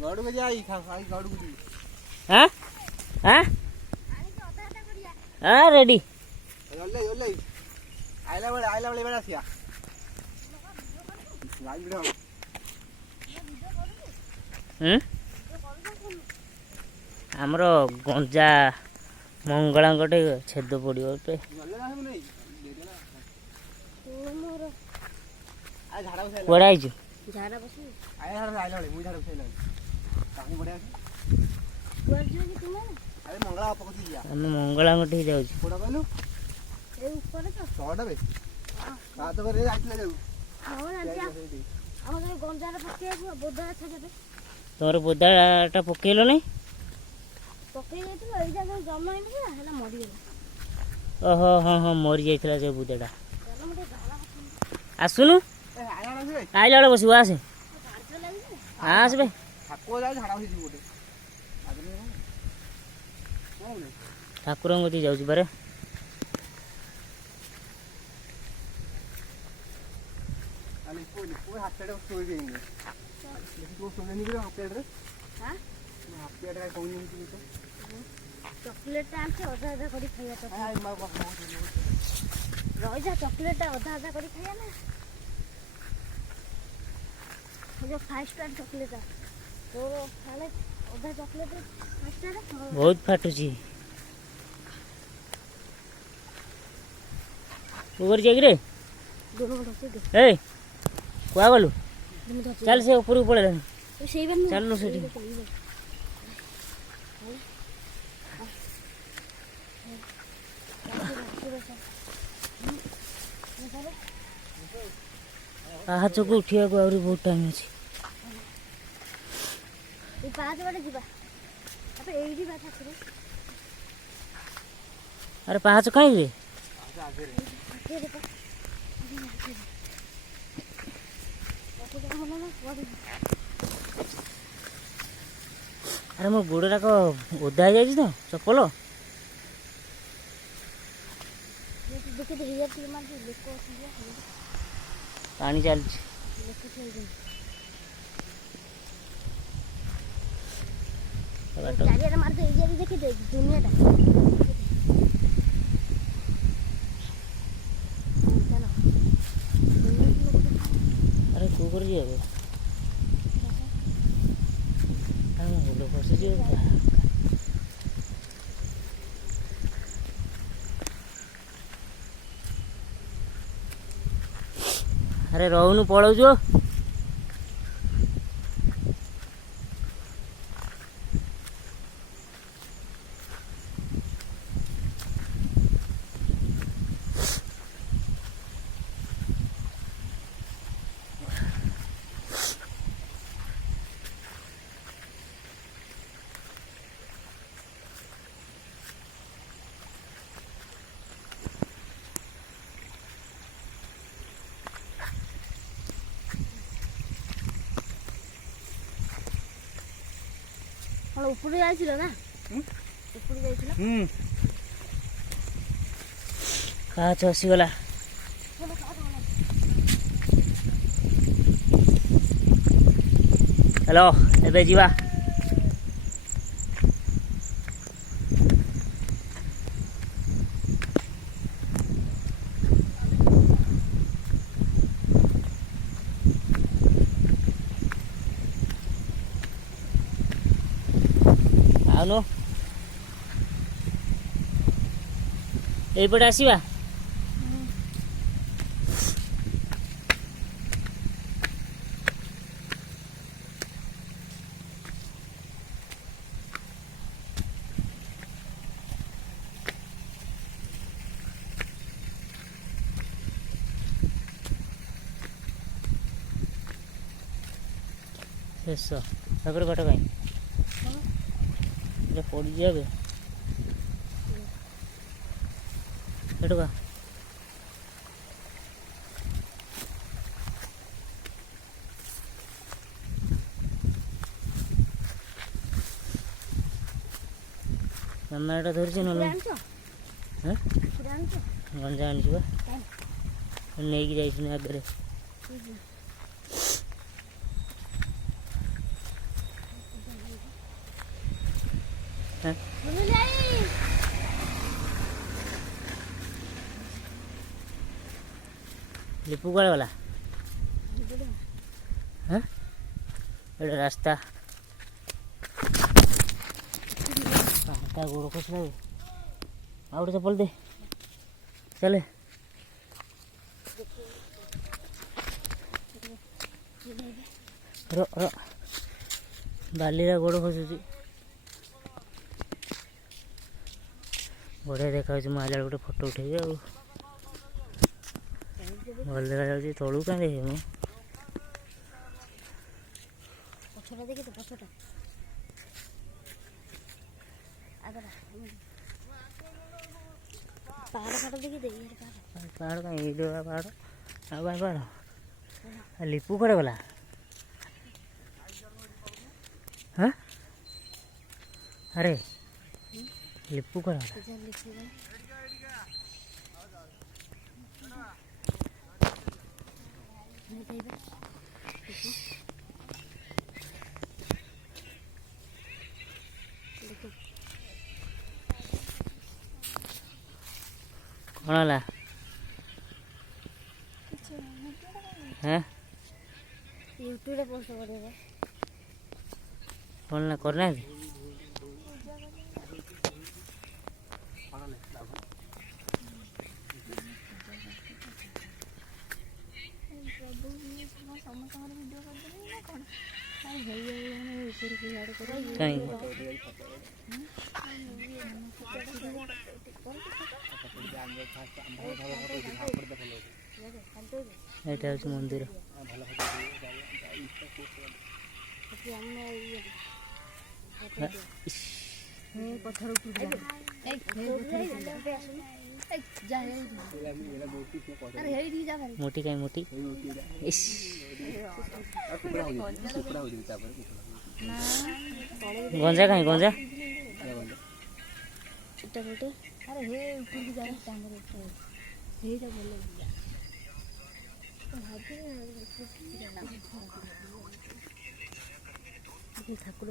गड़ू को जाई खाई गड़ू को दी हां हां हां रेडी ओले ओले आइला बड़े बड़ा सिया लाइव वीडियो हमर गंजा मंगला गोटे छेद पड़ो पे कुआड़े आइଛୁ ଆମେ ମଙ୍ଗଳା ଗୋटे ଯାଉଛୁ ତମର ବୋଦାଟା ପକେଇଲ ନାଇଁ ଓହୋ ହଁ ହଁ ମରି ଯାଇଥିଲା ସେ ବୁଦାଟା ଆସୁନୁ ଆଇଲା ବେଳେ ବସିବୁ ଆସେ ଆସ ବେ ଠାକୁରଙ୍କ କତିକି ଯାଉଛି ବାରେ चॉकलेट आनते अधा अधा करी खाया तो रही जा चॉकलेट अधा अधा करी खाया ना जो 5 स्टार चॉकलेट तो खाले अधा चॉकलेट 5 स्टार बहुत फाटुची ऊपर जाइक रे ए कुआ गलु चल से ऊपर पड़े चल नो सेठी पाहाच को उठिया को आउरी बहुत टाइम अछि ए पाहाच बडे जिबा अबे एडी बाथा करे अरे पाहाच काई रे अरे मो गोड़रा को ओदा जाई तो चप्पल देखे तो हियर के मार लेको पानी चल चारिया मार दे हियर देखे दे दुनियाटा चलो अरे तू कर जे हम बोलो फस जे अरे रहनु पळौ जो ऊपर जाइছিল ना ऊपर जाइছিল काच आसीगला हेलो एबे जीवा आउनु एपटे आसवा शेष ठाकुर घाट कहीं पड़ी जाए हेटुका मामाटा धरी ना गंजा आनी नहीं जाइए आगे हाँ ବୁଲୁନି ଆଇ लिपू कुआड़े गला हाँ एटा रास्ता ता गोड़ खसला ଆଉ ଗୋଟେ ଚପଲ ଦେ ଚାଲେ ର ର ବାଲିରେ ଗୋଡ଼ ଖସୁଛି ବଢ଼ିଆ ଦେଖାଯାଉଛି ମୁଁ ଆଇଲା ବେଳେ ଗୋଟେ ଫଟୋ ଉଠେଇବି ଆଉ ଭଲ ଦେଖାଯାଉଛି ତଳକୁ କାହିଁ ଦେଖିବି ମୁଁ ପଛଟା ଦେଖି ତ ପଛଟା ଆଗଟା ପାହାଡ଼ ଫାଟ ଦେଖି ଦେ ଇଆଡ଼େ ପାହାଡ଼ ପାହାଡ଼ କାହିଁ ଏଇଠି ପାହାଡ଼ ଆଉ କାହିଁ ପାହାଡ଼ ଲିପୁ କୁଆଡ଼େ ଗଲା हाँ अरे लिपू कुआड़े गला जा लिखू गए नहीं देबे देखो कौन गला हाँ यूट्यूब रे पोस्ट करेबे कौन ना करना है कहीं ଏଇଟା ହେଉଛି ମନ୍ଦିର मोटी कहीं मोटी इस गंजा कहीं गंजा इटा गोटे अरे हे ऊपर की जाने टांगर ऊपर हे जा बोले तो भाभी ठाकुर